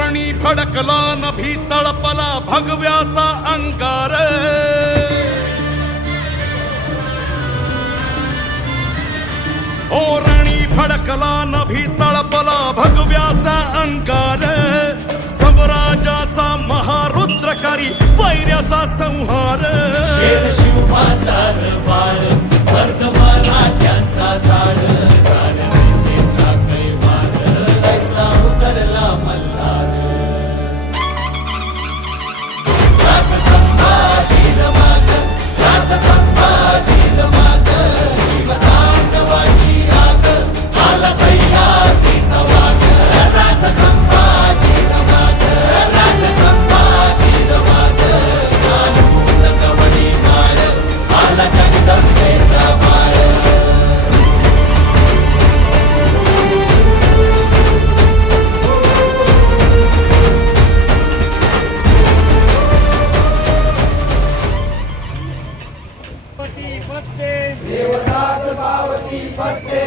फडकला नभी तळपला भगव्याचा अंगार. हो ओरणी फडकला नभी तळपला भगव्याचा अंगार. समराजाचा महारुद्रकारी वैर्याचा संहार. शेर देवदास पावती पत्ते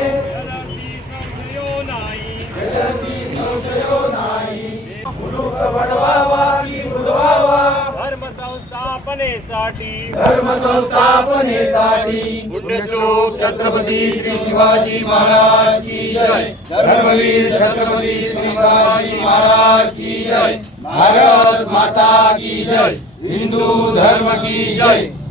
मुलूक वडवावा की बुडवावा धर्म संस्थापनेसाठी. धर्म संस्थापनेसाठी. पुण्यश्लोक छत्रपती श्री शिवाजी महाराज की जय. धर्मवीर छत्रपती श्री शिवाजी महाराज की जय. भारत माता की जय. हिंदू धर्म की जय.